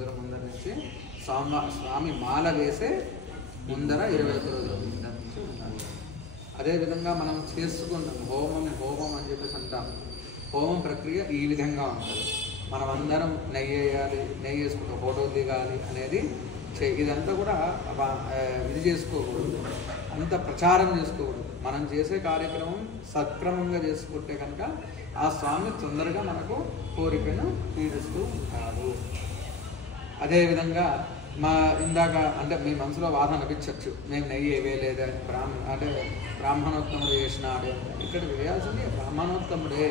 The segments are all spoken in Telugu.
ముందర నుంచి స్వామి మాల వేసే ముందర 21 రోజుల ముందర నుంచి ఉండాలి. అదేవిధంగా మనం చేసుకుంటాం హోమం అని చెప్పేసి అంటాం. హోమం ప్రక్రియ ఈ విధంగా ఉంటుంది. మనం అందరం నెయ్యి వేయాలి, నెయ్యి వేసుకుంటాం, ఫోటో దిగాలి అనేది ఇదంతా కూడా ఇది చేసుకోకూడదు, అంత ప్రచారం చేసుకోకూడదు. మనం చేసే కార్యక్రమం సక్రమంగా చేసుకుంటే కనుక ఆ స్వామి తొందరగా మనకు కోరికను తీరుస్తూ ఉంటాడు. అదేవిధంగా ఇందాక అంటే మీ మనసులో బాధ అనిపించవచ్చు, మేము నెయ్యి వేయలేదా, బ్రాహ్మణోత్తముడు వేసినాడే. ఇక్కడ వేయాల్సింది బ్రాహ్మణోత్తముడే,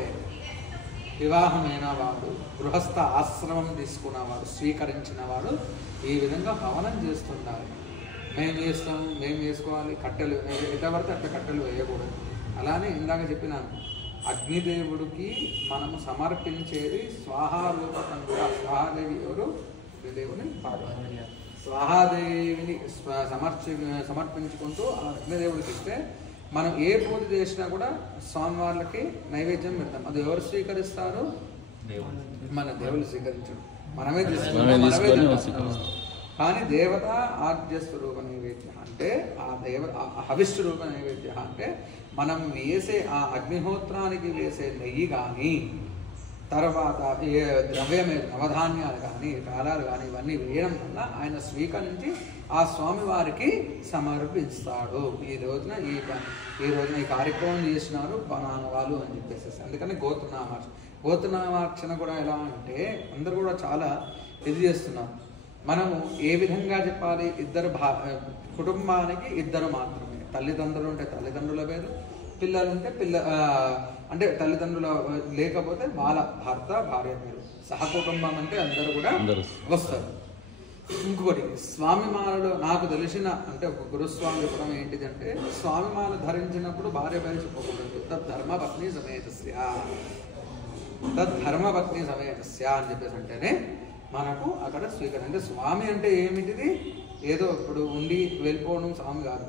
వివాహమైన వాడు, గృహస్థ ఆశ్రమం తీసుకున్నవాడు, స్వీకరించిన వాడు ఈ విధంగా హవనం చేస్తుండాలి. మేము వేసుకోవాలి, కట్టెలు ఎంతవరకు అట్లా కట్టెలు వేయకూడదు. అలానే ఇందాక చెప్పినాను, అగ్నిదేవుడికి మనము సమర్పించేది స్వాహారూపకం కూడా. స్వాహాదేవి ఎవరు? అగ్నిదేవుని పార్వతి. స్వాహాదేవిని సమర్పించుకుంటూ ఆ అగ్నిదేవుడికి ఇస్తే మనం ఏ పూజ చేసినా కూడా స్వామివార్లకి నైవేద్యం పెడతాం. అది ఎవరు స్వీకరిస్తారు? మన దేవుడు స్వీకరించడు, మనమే తీసుకుంటాం. కానీ దేవత ఆద్య స్వరూప నైవేద్య అంటే హవిస్వరూప నైవేద్య అంటే మనం వేసే ఆ అగ్నిహోత్రానికి వేసే నెయ్యి కానీ, తర్వాత ద్రవ్యమే నవధాన్యాలు కానీ, కాలాలు కానీ ఇవన్నీ వేయడం వల్ల ఆయన స్వీకరించి ఆ స్వామివారికి సమర్పిస్తాడు. ఈ రోజున ఈ కార్యక్రమం చేసినారు పలానా వాళ్ళు అని చెప్పేసి. అందుకని గోత్రనామార్చన కూడా ఎలా అంటే అందరూ కూడా చాలా ఇది చేస్తున్నారు. మనము ఏ విధంగా చెప్పాలి? కుటుంబానికి ఇద్దరు మాత్రమే. తల్లిదండ్రులు ఉంటే తల్లిదండ్రుల పేరు, పిల్లలు ఉంటే అంటే తల్లిదండ్రులు లేకపోతే వాళ్ళ భర్త భార్య పేరు. సహకుటుంబం అంటే అందరూ కూడా వస్తారు. ఇంకొకటి స్వామిమాలలో నాకు తెలిసిన అంటే ఒక గురుస్వామి చెప్పడం ఏంటిదంటే, స్వామిమాల ధరించినప్పుడు భార్య పేరు చెప్పకూడదు. తద్ధర్మపత్ని సమేతస్య అని చెప్పేసి అంటేనే మనకు అక్కడ స్వీకరణ. అంటే స్వామి అంటే ఏమిటిది? ఏదో ఇప్పుడు ఉండి వెళ్ళిపోవడం స్వామి కాదు.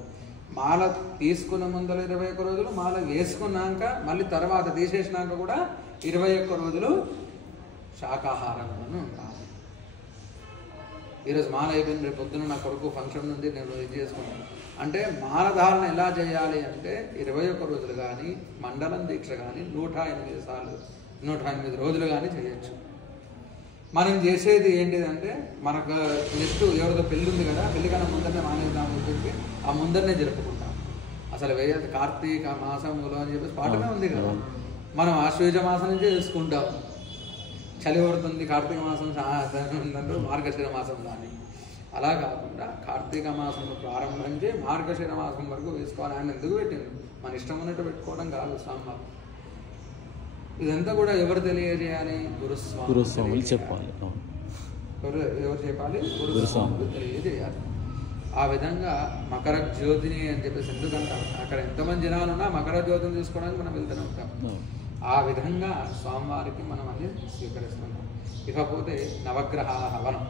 మాల తీసుకున్న ముందర 21 రోజులు, మాల వేసుకున్నాక మళ్ళీ తర్వాత తీసేసినాక కూడా 21 రోజులు శాకాహారంగానే ఉండాలి. ఈరోజు మాల అయిపోయింది, రేపు పొద్దున్న నా కొడుకు ఫంక్షన్ ఉంది, నేను ఇది చేసుకున్నాను అంటే మాల ధారణ ఎలా చేయాలి అంటే 21 రోజులు కానీ, మండలం దీక్ష కానీ 108 రోజులు కానీ చేయొచ్చు. మనం చేసేది ఏంటిదంటే, మనకు నెక్స్ట్ ఎవరిదో పెళ్ళి ఉంది కదా, పెళ్లి కన్నా ముందరనే మానేద్దామని చెప్పి ఆ ముందరనే జరుపుకుంటాం. అసలు కార్తీక మాసంలో అని చెప్పేసి పాటనే ఉంది కదా, మనం ఆశ్వేజ మాసం నుంచే చేసుకుంటాం. చలి పడుతుంది, కార్తీక మాసం ఉందంటారు, మార్గశిర మాసం దాన్ని. అలా కాకుండా కార్తీక మాసం ప్రారంభించి మార్గశిర మాసం వరకు వేసుకోవాలి. ఆయన ఎందుకు పెట్టింది? మన ఇష్టం ఉన్నట్టు పెట్టుకోవడం కాదు స్వామి. ఇదంతా కూడా ఎవరు తెలియజేయాలి? గురుస్వామి చెప్పాలి. ఎవరు చెప్పాలి? గురుస్వాములు తెలియజేయాలి. ఆ విధంగా మకర జ్యోతిని అని చెప్పేసి ఎందుకంటాం, అక్కడ ఎంతమంది జనాలు ఉన్నా మకర జ్యోతిని తీసుకోవడానికి మనం వెళ్తూనే ఉంటాం. ఆ విధంగా స్వామివారికి మనం అది స్వీకరిస్తున్నాం. ఇకపోతే నవగ్రహాల హవనం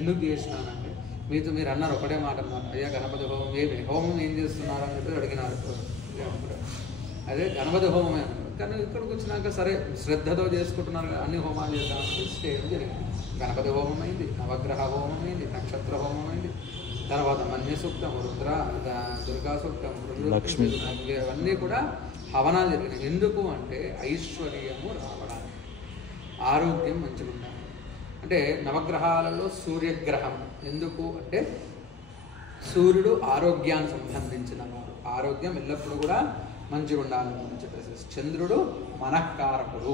ఎందుకు చేసినానంటే, మీరు అన్నారు ఒకటే మాట అన్నారు, అయ్యా గణపతి హోమం ఏం చేస్తున్నారు అని చెప్పి అడిగినారు. అదే గణపతి హోమమే అన్నారు. కానీ ఇక్కడికి వచ్చినాక సరే శ్రద్ధతో చేసుకుంటున్నారు, అన్ని హోమాలు చేద్దామని చేయడం జరిగింది. గణపతి హోమం అయింది, నవగ్రహ హోమం అయింది, నక్షత్ర హోమం అయింది, తర్వాత మన్య సూక్తం, రుద్ర దుర్గా సూక్తం, లక్ష్మి, అవన్నీ కూడా హవనాలు జరిగినాయి. ఎందుకు అంటే ఐశ్వర్యము రావడానికి, ఆరోగ్యం మంచిగా ఉండాలి. అంటే నవగ్రహాలలో సూర్యగ్రహం ఎందుకు అంటే, సూర్యుడు ఆరోగ్యానికి సంబంధించిన వాడు, ఆరోగ్యం ఎల్లప్పుడూ కూడా మంచిగా ఉండాలని చెప్పేసి. చంద్రుడు మనఃకారకుడు,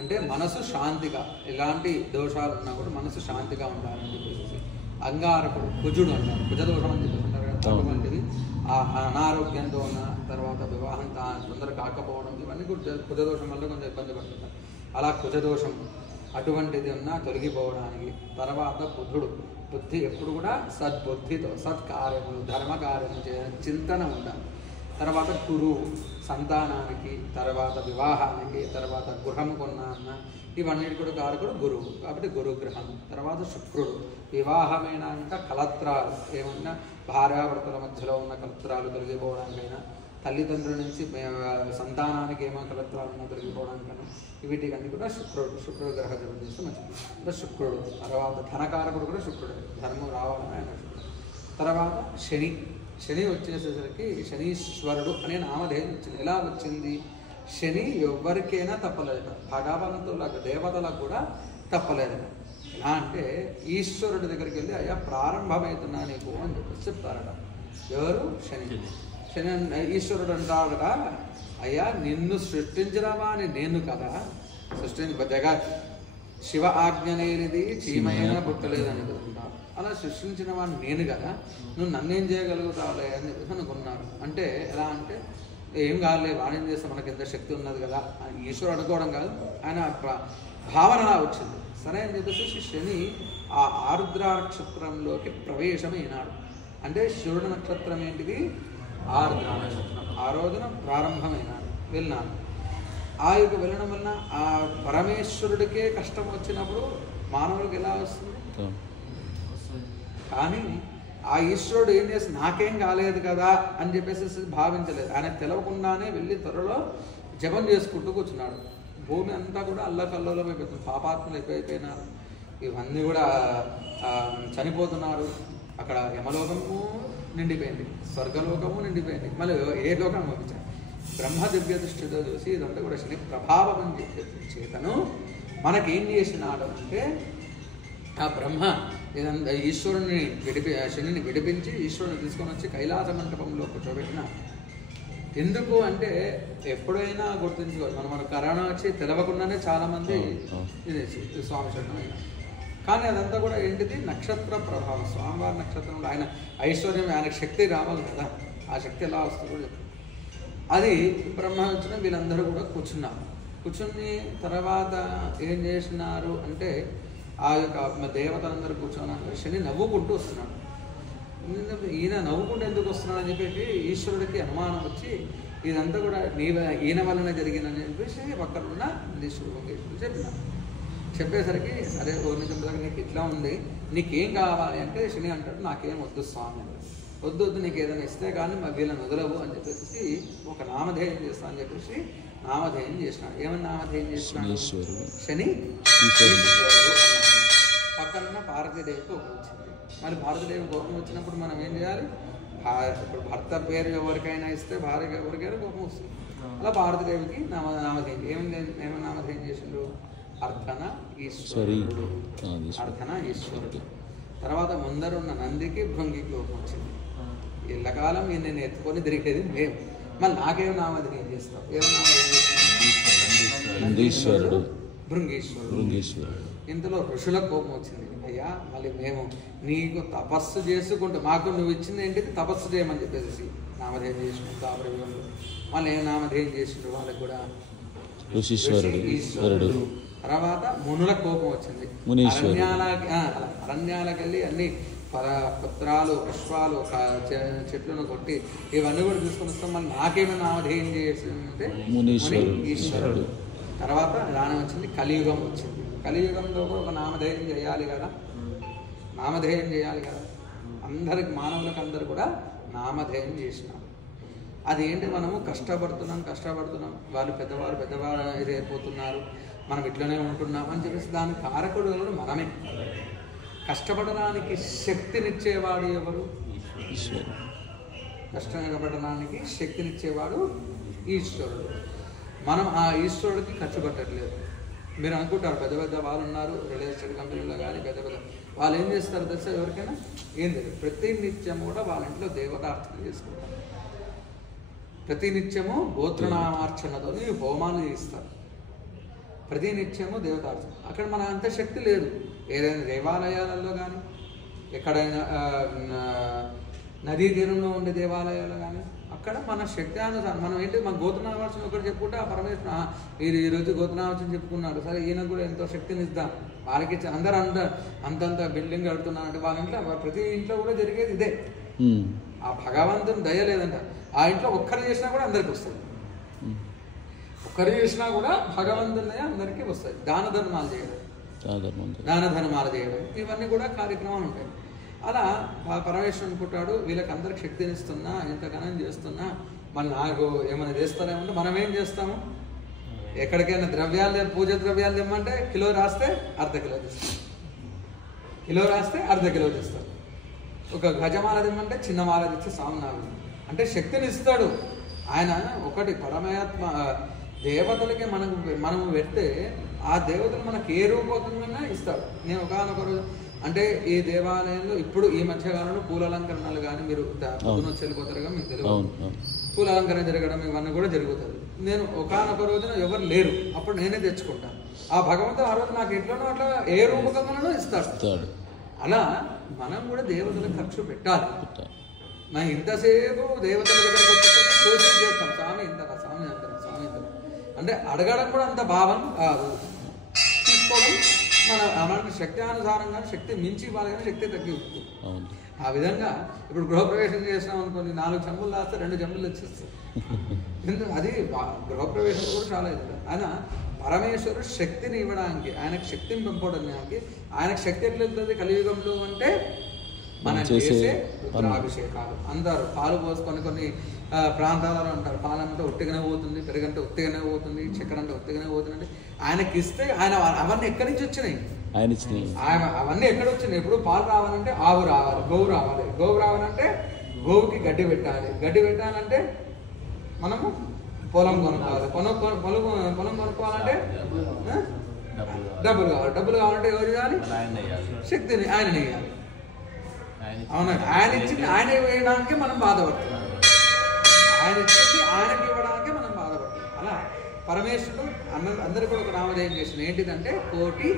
అంటే మనసు శాంతిగా, ఎలాంటి దోషాలు ఉన్నా కూడా మనసు శాంతిగా ఉండాలని చెప్పేసి. అంగారకుడు కుజుడు అంటారు, కుజదోషం అని చెప్పేసి అంటారు కదా, అటువంటిది అనారోగ్యంతో ఉన్న, తర్వాత వివాహం తొందర కాకపోవడం, ఇవన్నీ కుజదోషం వల్ల కొంచెం ఇబ్బంది పడుతున్నారు. అలా కుజదోషం అటువంటిది ఉన్నా తొలగిపోవడానికి. తర్వాత బుధుడు, బుద్ధి ఎప్పుడు కూడా సద్బుద్ధితో సత్కార్యములు, ధర్మకార్యము చేయడానికి చింతన ఉండాలి. తర్వాత గురువు సంతానానికి, తర్వాత వివాహానికి, తర్వాత గృహం కొన్న ఇవన్నిటి కూడా కారకుడు గురువు కాబట్టి గురుగ్రహం. తర్వాత శుక్రుడు వివాహమైనాక కలత్రాలు ఏమన్నా భార్యాభర్తల మధ్యలో ఉన్న కలత్రాలు తొలగిపోవడానికైనా, తల్లిదండ్రుల నుంచి సంతానానికి ఏమో కలత్రాలను తొలగిపోవడానికన్నా వీటికి అన్ని కూడా శుక్రుడు గ్రహ జపం చేస్తే మంచిది. అంటే శుక్రుడు, తర్వాత ధనకారకుడు కూడా శుక్రుడు, ధర్మం రావాలని ఆయన శుక్రుడు. తర్వాత శని వచ్చేసేసరికి శనీశ్వరుడు అనే నామధేయం వచ్చింది. ఎలా వచ్చింది? శని ఎవరికైనా తప్పలేదట, భగవంతులకు దేవతలకు కూడా తప్పలేదట. ఎలా అంటే ఈశ్వరుడి దగ్గరికి వెళ్ళి అయ్యా ప్రారంభమవుతున్నా నీకు అని చెప్పేసి చెప్తారట. ఎవరు? శని ఈశ్వరుడు అంటారట, అయ్యా నిన్ను సృష్టించినవా అని నేను కదా జగత్ శివ ఆజ్ఞ లేనిది చీమైనా పుట్టలేదని అనుకుంటాను. అలా సృష్టించిన వాడిని నేను కదా, నువ్వు నన్నేం చేయగలుగుతావులే అని చెప్పేసి అనుకున్నారు. అంటే ఎలా అంటే ఏం కాదులే, వాణ్యం చేస్తే మనకి ఎంత శక్తి ఉన్నది కదా ఈశ్వరుడు అనుకోవడం కాదు, ఆయన భావన వచ్చింది. సరే అని చెప్పేసి శని ఆ ఆరుద్ర నక్షత్రంలోకి ప్రవేశమైనాడు. అంటే శివుడు నక్షత్రం ఏంటిది? ఆరుద్ర నక్షత్రం. ఆ రోజున ప్రారంభమైనాడు, వెళ్ళినాడు. ఆ యొక్క వెళ్ళడం వలన ఆ పరమేశ్వరుడికే కష్టం వచ్చినప్పుడు మానవుడికి ఎలా వస్తుంది? కానీ ఆ ఈశ్వరుడు ఏం చేసి నాకేం కాలేదు కదా అని చెప్పేసి భావించలేదు. ఆయన తెలవకుండానే వెళ్ళి త్వరలో జపం చేసుకుంటూ కూర్చున్నాడు. భూమి అంతా కూడా అల్లకల్లోలం అయిపోతుంది, పాపాత్మలు ఎక్కువైపోయినారు, ఇవన్నీ కూడా చనిపోతున్నారు. అక్కడ యమలోకము నిండిపోయింది, స్వర్గలోకము నిండిపోయింది, మళ్ళీ ఏ లోకం పంపించారు. బ్రహ్మ దివ్య దృష్టితో చూసి ఇదంతా కూడా శని ప్రభావం అని చెప్పి చేతను మనకేం చేసినాడు అంటే ఆ బ్రహ్మ ఇదంతా ఈశ్వరుని శనిని విడిపించి ఈశ్వరుని తీసుకొని వచ్చి కైలాస మంటపంలో కూర్చోబెట్టిన. ఎందుకు అంటే ఎప్పుడైనా గుర్తుంచుకోవాలి, మన కరోనా వచ్చి తెలవకుండానే చాలామంది ఇది స్వామి శరణమైన. కానీ అదంతా కూడా ఏంటిది? నక్షత్ర ప్రభావం. స్వామివారి నక్షత్రంలో ఆయన ఐశ్వర్యం, ఆయన శక్తి రావాలి కదా, ఆ శక్తి ఎలా వస్తుందో చెప్పి అది బ్రహ్మ వచ్చిన వీళ్ళందరూ కూడా కూర్చుని తర్వాత ఏం చేసినారు అంటే ఆ యొక్క దేవతలందరూ కూర్చోన్నారు. శని నవ్వుకుంటూ వస్తున్నాడు. ఈయన నవ్వుకుంటూ ఎందుకు వస్తున్నాడు అని చెప్పేసి ఈశ్వరుడికి అనుమానం వచ్చి ఇదంతా కూడా ఈయన వలన జరిగిందని చెప్పేసి పక్కన ఉన్న నందీశ్వరుడు చెప్పేసరికి సరే ఓ నిజం నీకు ఇట్లా ఉంది, నీకేం కావాలి అంటే శని అంటాడు నాకేం వద్దు స్వామి అంటే. వద్దు నీకు ఏదైనా ఇస్తే కానీ వీళ్ళని వదలవు అని చెప్పేసి ఒక నామధేయం చేస్తా అని చెప్పేసి నామధేయం చేసినాడు. ఏమని నామధేయం చేసినాడు? శని పక్కన పార్వతీదేవి కోపం వచ్చింది. మరి భారతదేవి కోపం వచ్చినప్పుడు మనం ఏం చేయాలి? ఇప్పుడు భర్త పేరు ఎవరికైనా ఇస్తే భార్య ఎవరికైనా కోపం వస్తుంది. అలా భారతదేవికి నామధేయం ఏమని నామధేయం చేసిండు? అర్ధన ఈశ్వరుడు. అర్ధన ఈశ్వరుడు. తర్వాత ముందరున్న నందికి భృంగికి కోపం వచ్చింది. ఇళ్ళకాలం నేను ఎత్తుకొని తిరిగేది మేము, మళ్ళీ నాకేం నామధేయం చేస్తావు? ఏమో నామధేయం చేస్తావు? భృంగీశ్వరుడు. ఇంతలో ఋషులకు కోపం వచ్చింది. అయ్యా మళ్ళీ మేము నీకు తపస్సు చేసుకుంటూ మాకు నువ్వు ఇచ్చింది ఏంటిది? తపస్సు చేయమని చెప్పేసి నామధేయం చేసుకుంటూ ఆ ప్రయోగంలో మళ్ళీ ఏం నామధేయం చేసిండ్రు వాళ్ళకి కూడా? ఈశ్వరుడు. తర్వాత మునుల కోపం వచ్చింది. అరణ్యాలకు వెళ్ళి అన్ని పత్రాలు పుష్పాలు చెట్లను కొట్టి ఇవన్నీ కూడా తీసుకొని వస్తాం, మళ్ళీ నాకేమైనా నామధేయం చేసిందంటే ఈశ్వరుడు. తర్వాత రాని వచ్చింది కలియుగం వచ్చింది. కలియుగంలో కూడా ఒక నామధేయం చేయాలి కదా, నామధేయం చేయాలి కదా. అందరికి మానవులకు అందరూ కూడా నామధేయం చేసినారు. అదేంటి? మనము కష్టపడుతున్నాం వాళ్ళు పెద్దవారు ఇదైపోతున్నారు, మనం ఇట్లనే ఉంటున్నాం అని చెప్పేసి దానికి కారకుడు ఎవరు? మనమే. కష్టపడడానికి శక్తినిచ్చేవాడు ఎవరు? కష్టపడడానికి శక్తినిచ్చేవాడు ఈశ్వరుడు. మనం ఆ ఈశ్వరుడికి ఖర్చు పెట్టట్లేదు. మీరు అనుకుంటారు పెద్ద వాళ్ళు ఉన్నారు రియల్ ఎస్టేట్ కంపెనీలో కానీ పెద్ద వాళ్ళు ఏం చేస్తారు తెలుసా? ఎవరికైనా ఏం తెలియదు, ప్రతి నిత్యం కూడా వాళ్ళ ఇంట్లో దేవతార్చన చేసుకుంటారు. ప్రతి నిత్యము గోత్రనామార్చనతో హోమాలు చేయిస్తారు. ప్రతి నిత్యము దేవతార్చన. అక్కడ మన అంత శక్తి లేదు. ఏదైనా దేవాలయాలలో కానీ ఎక్కడైనా నదీ తీరంలో ఉండే దేవాలయాలు కానీ అక్కడ మన శక్తి అనుసారం మనం ఏంటి మన గోత్రనామార్చన ఒకటి చెప్పుకుంటే ఆ పరమేశ్వర మీరు ఈరోజు గోత్రనామార్చన చెప్పుకున్నారు, సరే ఈయనకు కూడా ఎంతో శక్తిని ఇద్దాం, వాళ్ళకి అందరూ అంతంత బిల్డింగ్ కడుతున్నారంటే వాళ్ళ ఇంట్లో ప్రతి ఇంట్లో కూడా జరిగేది ఇదే. ఆ భగవంతుని దయ లేదంట. ఆ ఇంట్లో ఒక్కరు చేసినా కూడా అందరికి వస్తుంది, ఒక్కరు చేసినా కూడా భగవంతుని దయ అందరికీ వస్తుంది. దాన ధర్మాలు చేయడం ఇవన్నీ కూడా కార్యక్రమాలు ఉంటాయి. అలా పరమేశ్వరుని పుట్టాడు, వీళ్ళకి అందరికి శక్తిని ఇస్తున్నా, ఎంతగానో చేస్తున్నా, మళ్ళీ నాకు ఏమైనా చేస్తారేమంటే మనం ఏం చేస్తాము, ఎక్కడికైనా ద్రవ్యాలు పూజ ద్రవ్యాలు తెమ్మంటే కిలో రాస్తే అర్ధ కిలో తెస్తాం, కిలో రాస్తే అర్ధ కిలో తెస్తాం. ఒక గజమాల తెమ్మంటే చిన్న మాల తెచ్చి స్వామినాథు అంటే శక్తిని ఇస్తాడు ఆయన. ఒకటి పరమాత్మ దేవతలకి మనం పెడితే ఆ దేవతలు మనకు ఏ రూపకంగా ఇస్తాడు. నేను ఒకనొక రోజు అంటే ఈ దేవాలయంలో ఇప్పుడు ఈ మధ్యకాలంలో పూల అలంకరణలు కానీ మీరు పొద్దున వచ్చి వెళ్ళిపోతారు కానీ మీకు తెలియదు, పూల అలంకరణ జరగడం ఇవన్నీ కూడా జరుగుతుంది. నేను ఒకనొక రోజున ఎవరు లేరు, అప్పుడు నేనే తెచ్చుకుంటాను. ఆ భగవంతుడు ఆ రోజు నాకు ఎట్లనో అట్లా ఏ రూపకంగానో ఇస్తాడు. అలా మనం కూడా దేవతలకు ఖర్చు పెట్టాలి. మనం ఇంతసేపు దేవతల దగ్గరకు వచ్చేసరికి సూచన చేస్తాం, స్వామి ఇంతరా, స్వామి అంతరా, స్వామి ఇంతరా అంటే అడగడం కూడా అంత భావం కాదు. తీసుకోవడం మన శక్తి అనుసారంగా శక్తి మించి ఇవ్వాలి కానీ శక్తి తగ్గి ఉంటుంది. ఆ విధంగా ఇప్పుడు గృహప్రవేశం చేసినాం అనుకోండి, 4 చెంబులు రాస్తే 2 చెంబులు వచ్చేస్తాయి. అది గృహప్రవేశం కూడా చాలా ఇది. ఆయన పరమేశ్వరుడు శక్తిని ఇవ్వడానికి, ఆయనకు శక్తిని పెంపడానికి, ఆయనకు శక్తి ఎట్లా వెళ్తుంది కలియుగంలో అంటే మనం చేసే రుద్రాభిషేకాలు. అందరూ పాలు పోసుకొని కొన్ని ప్రాంతాలలో అంటారు పాలంటే ఒట్టిగానే పోతుంది, పెరుగంటే ఒత్తిగానే పోతుంది, చక్కెర అంటే ఒత్తిగానే పోతుంది. ఆయనకి ఇస్తే ఆయన అవన్నీ ఎక్కడి నుంచి వచ్చినాయి, ఆయన అవన్నీ ఎక్కడ వచ్చినాయి. ఇప్పుడు పాలు రావాలంటే ఆవు రావాలి, గోవు రావాలి, గోవు రావాలంటే గోవుకి గడ్డి పెట్టాలి, గడ్డి పెట్టాలంటే మనము పొలం కొనుక్కోవాలి, పొలం కొనుక్కోవాలంటే డబ్బులు కావాలి, డబ్బులు కావాలంటే ఎవరు చేయాలి, శక్తిని ఆయన వేయాలి. అవునా, ఆయన ఇచ్చింది ఆయన వేయడానికి మనం బాధపడుతున్నాం, ఆయన ఇచ్చింది ఆయనకి ఇవ్వడానికి మనం బాధపడుతున్నాం. అలా పరమేశ్వరుడు అందరు కూడా ఒక నామధేయం చేసిన ఏంటిదంటే కోటి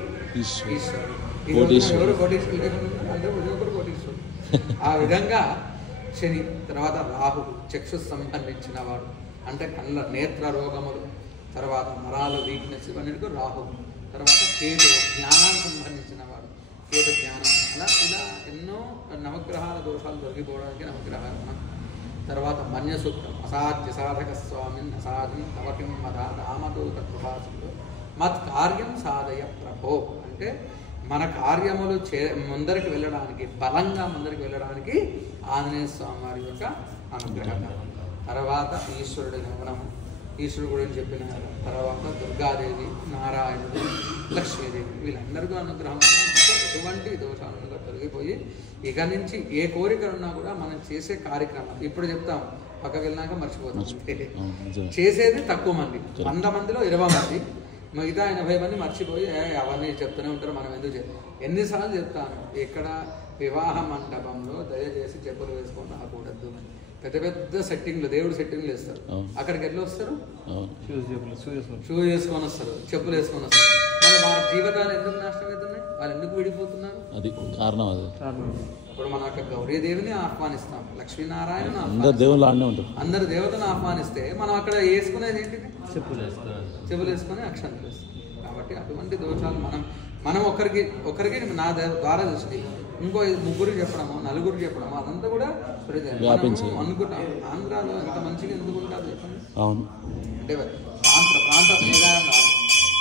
ఈశ్వరుడు. ఎవరు కోటీశ్వరుడు, అందరూ ఒకరు కోటీశ్వరుడు. ఆ విధంగా శని, తర్వాత రాహు చక్షు సంబంధించిన వాడు అంటే కళ్ళ నేత్ర రోగములు, తర్వాత నరాలు వీక్నెస్ ఇవన్నిటికీ రాహు. తర్వాత కేతు జ్ఞానానికి సంబంధించిన వాడు, కేతు జ్ఞానం. ఇలా ఎన్నో నవగ్రహాల దోషాలు దొరికిపోవడానికి నవగ్రహాలు. తర్వాత మన్య సూక్తం అసాధ్య సాధక స్వామిన్ అసాధ్యం తవకిం మదామదూత కృపాసుడు మత్ కార్యం సాధయ ప్రభో అంటే మన కార్యములు ముందరికి వెళ్ళడానికి, బలంగా ముందరికి వెళ్ళడానికి ఆంజనేయ స్వామి వారి యొక్క అనుగ్రహం. తర్వాత ఈశ్వరుడి గమనము, ఈశ్వరుడు గురించి చెప్పిన తర్వాత దుర్గాదేవి, నారాయణుడు, లక్ష్మీదేవి వీళ్ళందరికీ అనుగ్రహం. ఎటువంటి దోషాలను తొలగిపోయి ఇక నుంచి ఏ కోరికలున్నా కూడా మనం చేసే కార్యక్రమం ఇప్పుడు చెప్తాం, పక్కకి వెళ్ళినాక మర్చిపోతాం. చేసేది తక్కువ మంది, 100 మందిలో 20 మంది, మిగతా 80 మంది మర్చిపోయి అవన్నీ చెప్తూనే ఉంటారు. మనం ఎందుకు ఎన్నిసార్లు చెప్తాను, ఇక్కడ వివాహ మండపంలో దయచేసి చెప్పులు వేసుకొని రాకూడదు. పెద్ద పెద్ద సెట్టింగ్లు, దేవుడు సెట్టింగ్లు వేస్తారు, అక్కడికి ఎట్లా వస్తారు, షూ వేసుకొని వస్తారు, చెప్పులు వేసుకొని వస్తారు. మరి వారి జీవితాలు ఎందుకు నాశనం అవుతున్నాయి, వాళ్ళు ఎందుకు విడిపోతున్నారు, అది కారణం. ఇప్పుడు మనం అక్కడ గౌరీదేవిని ఆహ్వానిస్తాం, లక్ష్మీనారాయణ అందరు దేవతను ఆహ్వానిస్తే మనం అక్కడ వేసుకునేది ఏంటిది, చెప్పులు వేసుకొని అక్షంతలు వేస్తాం. కాబట్టి అటువంటి దోషాలు మనం ఒకరికి నా ద్వారా చూసి ఇంకో 3 చెప్పడము, 4 చెప్పడము అదంతా కూడా అనుకుంటాం. ఆంధ్రాలో ఎంత మంచిగా ఎందుకు ఉంటారు చెప్పండి, అంటే ప్రాంత భేదాలు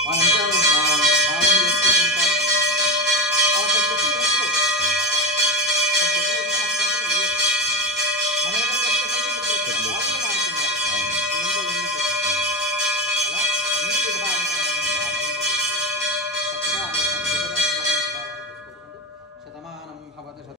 వాళ్ళు ఎంత